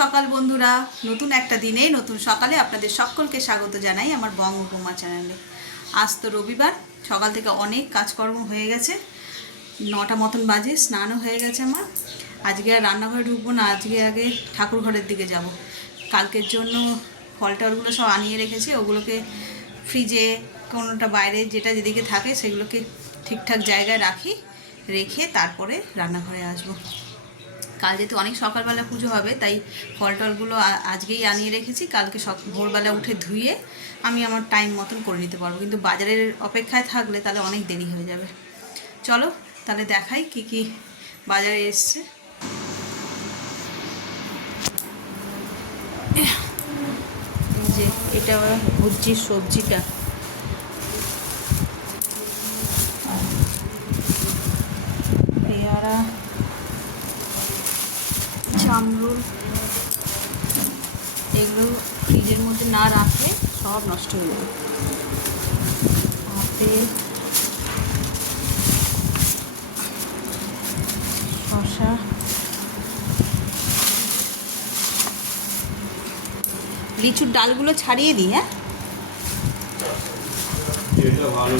সকাল বন্ধুরা। নতুন একটা দিনে, নতুন সকালে আপনাদের সকলকে স্বাগত জানাই আমার বং উপমা চ্যানেলে। আজ তো রবিবার, সকাল থেকে অনেক কাজকর্ম হয়ে গেছে। নটা মতন বাজে, স্নানও হয়ে গেছে আমার। আজকে আর রান্নাঘরে ঢুকবো না, আজকে আগে ঠাকুর ঘরের দিকে যাব। কালকের জন্য ফল টলগুলো সব আনিয়ে রেখেছি, ওগুলোকে ফ্রিজে কোনোটা বাইরে যেটা যেদিকে থাকে সেগুলোকে ঠিকঠাক জায়গায় রাখি, রেখে তারপরে রান্নাঘরে আসব। কাল যেহেতু অনেক সকালবেলা পুজো হবে, তাই ফল টলগুলো আজকেই আনিয়ে রেখেছি। কালকে সক, ভোরবেলা উঠে ধুয়ে আমি আমার টাইম মতন করে নিতে পারব। কিন্তু বাজারের অপেক্ষায় থাকলে তাহলে অনেক দেরি হয়ে যাবে। চলো তাহলে দেখাই কি কি বাজারে এসছে। যে, এটা ভুজি সবজিটা। পেয়ারা জামরুল এগুলো ফ্রিজের মধ্যে না রাখলে সব নষ্ট হয়ে যাবে। আপেল শশা লিচুর ডালগুলো ছাড়িয়ে দিই হ্যাঁ? এটা ভালো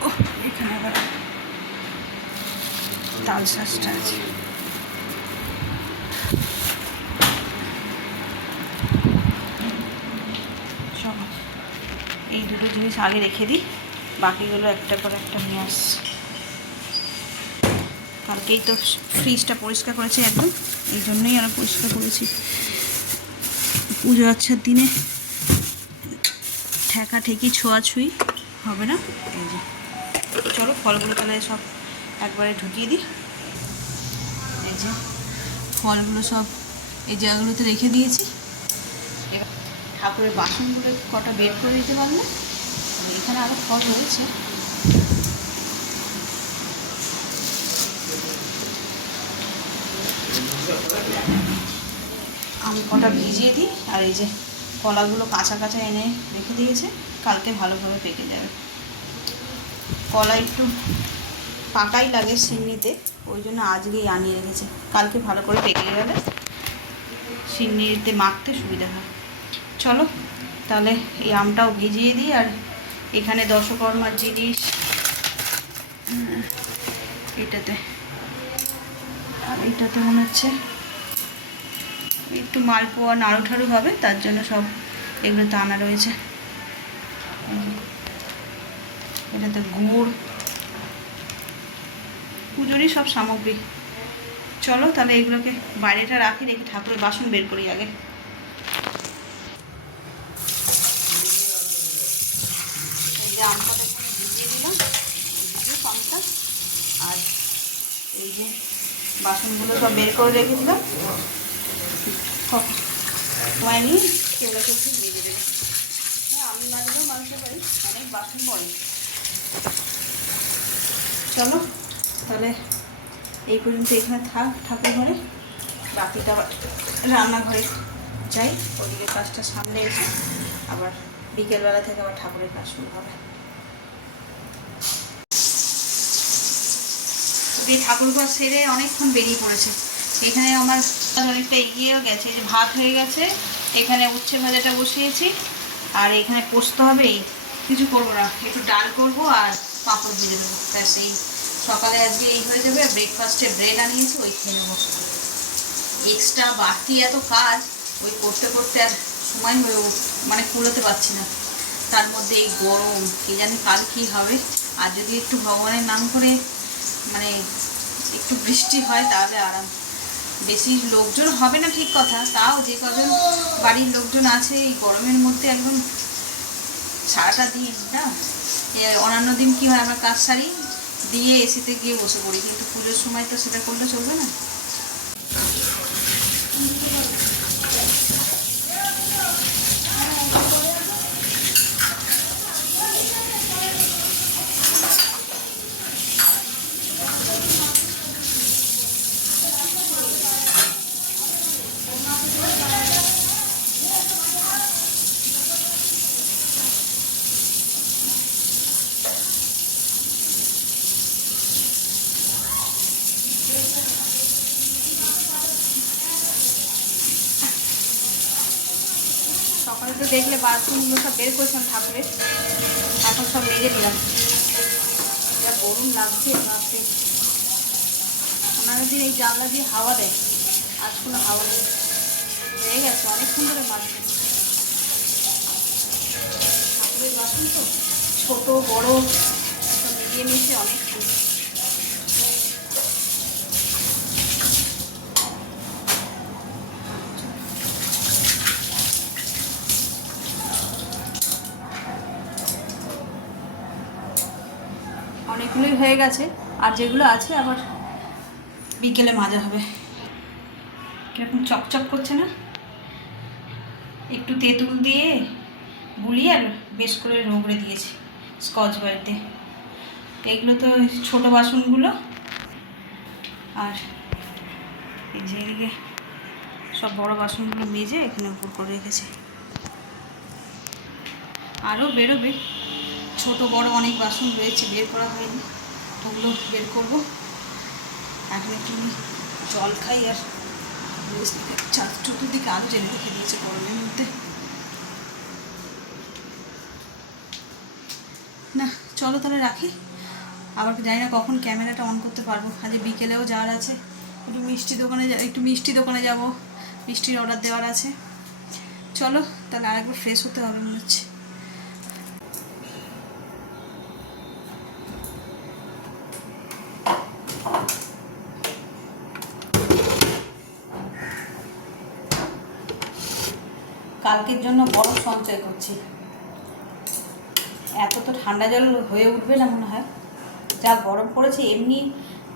ওহ, এখানে আবার তাল শাঁসটা আছে। এই দুটো জিনিস আগে রেখে দিই, বাকিগুলো একটা করে একটা নিয়ে আসছি। কালকেই তো ফ্রিজটা পরিষ্কার করেছি একদম, এই জন্যই আরও পরিষ্কার করেছি। পুজো আচ্ছার দিনে ঠেকা ঠেকি ছোঁয়াছুঁই হবে না? এই যে, চলো, ফলগুলো তাহলে সব একবারে ঢুকিয়ে দিই। ফলগুলো সব এই জায়গাগুলোতে রেখে দিয়েছি। এবার ঠাকুরের বাসনগুলো কটা বের করে দিতে পারলে? এখানে আরও ফল রয়েছে। আমি কটা ভিজিয়ে দিই, আর এই যে কলাগুলো কাঁচা কাঁচা এনে রেখে দিয়েছে, কালকে ভালোভাবে পেকে যাবে। কলা একটু পাকাই লাগে সিন্নিতে, ওই জন্য আজকেই আনিয়ে রেখেছে। কালকে ভালো করে পেকে গেলে সিন্নিতে মাখতে সুবিধা হয়। চলো, তাহলে এই আমটাও ভিজিয়ে দিই, আর এখানে দশকর্মার জিনিস, এটাতে, আর এটাতে মনে হচ্ছে একটু মালপোয়া নাড়ু ঠাড়ু হবে, তার জন্য সব এগুলোতে আনা রয়েছে। এটাতে গুড় পুজোরই সব সামগ্রী। চলো তাহলে এগুলোকে বাইরেটা রাখি রেখে ঠাকুরের বাসন বের করি আগে। আর বাসনগুলো সব বের করে রেখে দিলাম সময় নিয়ে সেগুলোকে একটু দিয়ে দেবে। হ্যাঁ আমি মানুষের বাড়ি অনেক বাসন পড়ে চলো। তাহলে এই পর্যন্ত এখানে থাক ঠাকুর ঘরে বাকিটা রান্নাঘরে যাই, ওদিকে কাজটা সামনে এসে আবার বিকেলবেলা থেকে আবার ঠাকুরের কাজ শুরু হবে। এই ঠাকুর ঘর সেরে অনেকক্ষণ বেরিয়ে পড়েছে। এখানে আমার অনেকটা এগিয়েও গেছে যে ভাত হয়ে গেছে, এখানে উচ্ছে ভাজাটা বসিয়েছি, আর এখানে পোস্ত হবে কিছু করব না, একটু ডাল করব আর পাঁপড় ভেজে দেবো ব্যাস এই। সকালে আজকে এই হয়ে যাবে ব্রেকফাস্টে ব্রেড আনিয়েছি, ওই খেয়ে নেব। এক্সট্রা বাড়তি এত কাজ, ওই করতে করতে আর সময় হয়ে মানে কুলোতে পারছি না। তার মধ্যে এই গরম, কে জানি কাল কী হবে। আর যদি একটু ভগবানের নাম করে মানে একটু বৃষ্টি হয়, তাহলে আরাম। বেশি লোকজন হবে না ঠিক কথা, তাও যে কজন বাড়ির লোকজন আছে, এই গরমের মধ্যে একদম সারাটা দিন, না? অন্যান্য দিন কি হয়, আমরা কাজ সারি দিয়ে এসিতে গিয়ে বসে পড়ি। কিন্তু পুজোর সময় তো সেটা করলে চলবে না। তো দেখলে বাথরুমগুলো সব বের করেছিলাম ঠাকুরের এখন সব মেরে দিলাম। যা গরম লাগছে, বাপরে। ওনারা এই জানলা দিয়ে হাওয়া দেয়, আজ কোনো হাওয়া নেই। হয়ে গেছে, অনেকক্ষণ ধরে মারছে ঠাকুরের বাসন তো ছোট, বড়, সব মিলিয়ে মিশে অনেকক্ষণ। হয়ে গেছে। আর যেগুলো আছে আবার বিকেলে মাজা হবে। কীরকম চকচক করছে না? একটু তেঁতুল দিয়ে গুলিয়ে আর বেশ করে রগড়ে দিয়েছি স্কচ ব্রাইট দিয়ে এগুলো তো ছোট বাসনগুলো। আর এই যে এদিকে সব বড় বাসনগুলো মেজে এখানে উপর করে রেখেছি। আরও বেরোবে। ছোট বড় অনেক বাসন রয়েছে, বের করা হয়নি। ওগুলো বের করব। এখন একটু জল খাই আর চতুর্দিকে আরও জেনে রেখে দিয়েছে গরমের মধ্যে। না, চলো তাহলে রাখি। আবার জানি না কখন ক্যামেরাটা অন করতে পারব। আজ বিকেলেও যাওয়ার আছে। একটু মিষ্টি দোকানে একটু মিষ্টি দোকানে যাব। মিষ্টির অর্ডার দেওয়ার আছে। চলো, তাহলে আরেকবার ফ্রেশ হতে হবে মনে হচ্ছে। কালকের জন্য বরফ সঞ্চয় করছি। এত তো ঠান্ডা জল হয়ে উঠবে না মনে হয়। যা গরম পড়েছে এমনি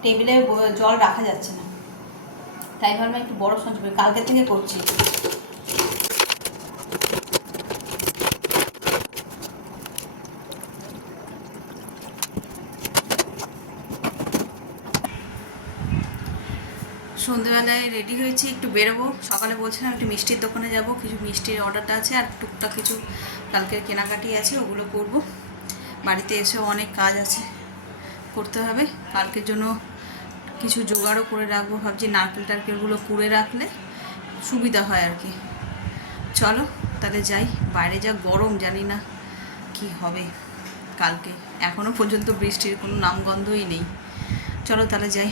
টেবিলে জল রাখা যাচ্ছে না। তাই ভাবলাম একটু বরফ সঞ্চয় কালকে থেকে করছি। সন্ধ্যেবেলায় রেডি হয়েছি, একটু বেরোবো। সকালে বলছিলাম একটু মিষ্টির দোকানে যাব, কিছু মিষ্টির অর্ডারটা আছে, আর টুকটাক কিছু কালকের কেনাকাটি আছে, ওগুলো করব। বাড়িতে এসেও অনেক কাজ আছে করতে হবে। কালকের জন্য কিছু জোগাড়ও করে রাখব, ভাবছি নারকেল টারকেলগুলো কুড়ে রাখলে সুবিধা হয় আর কি। চলো, তাহলে যাই। বাইরে যা গরম, জানি না কি হবে কালকে। এখনও পর্যন্ত বৃষ্টির কোনো নামগন্ধই নেই। চলো তাহলে যাই।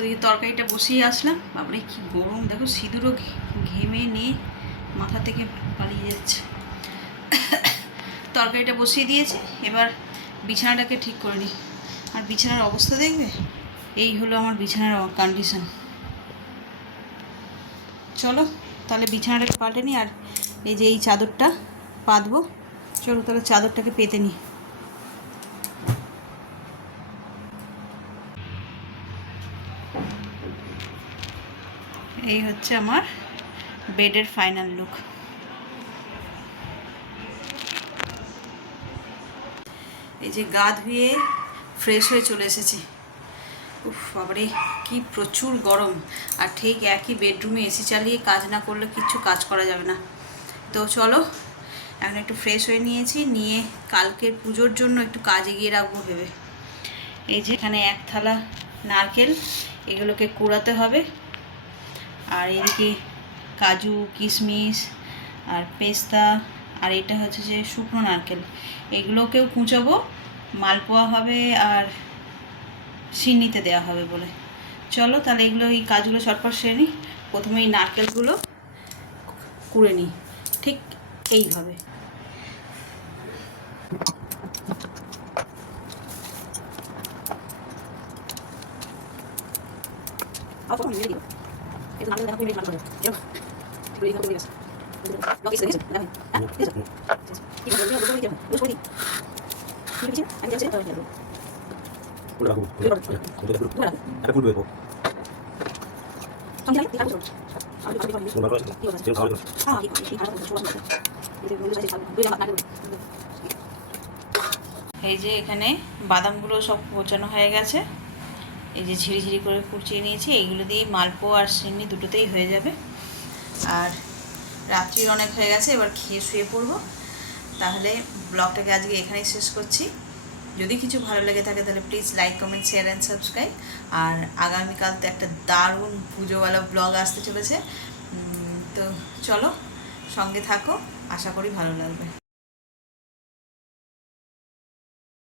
ওদিকে তরকারিটা বসিয়ে আসলাম। বাপরে, কি গরম। দেখো, সিঁদুরও ঘেমে নিয়ে মাথা থেকে পালিয়ে যাচ্ছে। তরকারিটা বসিয়ে দিয়েছে। এবার বিছানাটাকে ঠিক করে নিই। আর বিছানার অবস্থা দেখবে? এই হলো আমার বিছানার কন্ডিশন চলো, তাহলে বিছানাটাকে পাল্টে নিই আর এই যে এই চাদরটা পাতবো। চলো, তাহলে চাদরটাকে পেতে নিই। এই হচ্ছে আমার বেডের ফাইনাল লুক। এই যে গা ধুয়ে ফ্রেশ হয়ে চলে এসেছি। উফ, বাবারে, কি প্রচুর গরম। আর ঠিক একই বেডরুমে এসি চালিয়ে কাজ না করলে কিচ্ছু কাজ করা যাবে না। তো চলো, এখন একটু ফ্রেশ হয়ে নিয়েছি, নিয়ে কালকের পুজোর জন্য একটু কাজ এগিয়ে রাখব ভেবে। এই যে এখানে এক থালা নারকেল, এগুলোকে কুড়াতে হবে। আর এদিকে কাজু, কিশমিশ আর পেস্তা, আর এটা হচ্ছে যে শুকনো নারকেল। এগুলোকেও কুঁচাবো, মালপোয়া হবে আর সিন্নিতে দেওয়া হবে বলে। চলো তাহলে এগুলো, এই কাজগুলো চটপট সেরে নিই। প্রথমে এই নারকেলগুলো কুড়ে নিই। ঠিক এইভাবে। একটা ফুল দেবো এই যে এখানে বাদামগুলো সব পচানো হয়ে গেছে। এই যে ঝিরি ঝিরি করে কুচিয়ে নিয়েছি, এইগুলো দিয়ে মালপো আর সিমনি দুটোতেই হয়ে যাবে। আর রাত্রির অনেক হয়ে গেছে, এবার খেয়ে শুয়ে পড়ব। তাহলে ব্লগটাকে আজকে এখানেই শেষ করছি। যদি কিছু ভালো লেগে থাকে, তাহলে please like comment share and subscribe আর আগামীকাল তো একটা দারুণ পুজোওয়ালা ব্লগ আসতে চলেছে। তো চলো সঙ্গে থাকো, আশা করি ভালো লাগবে।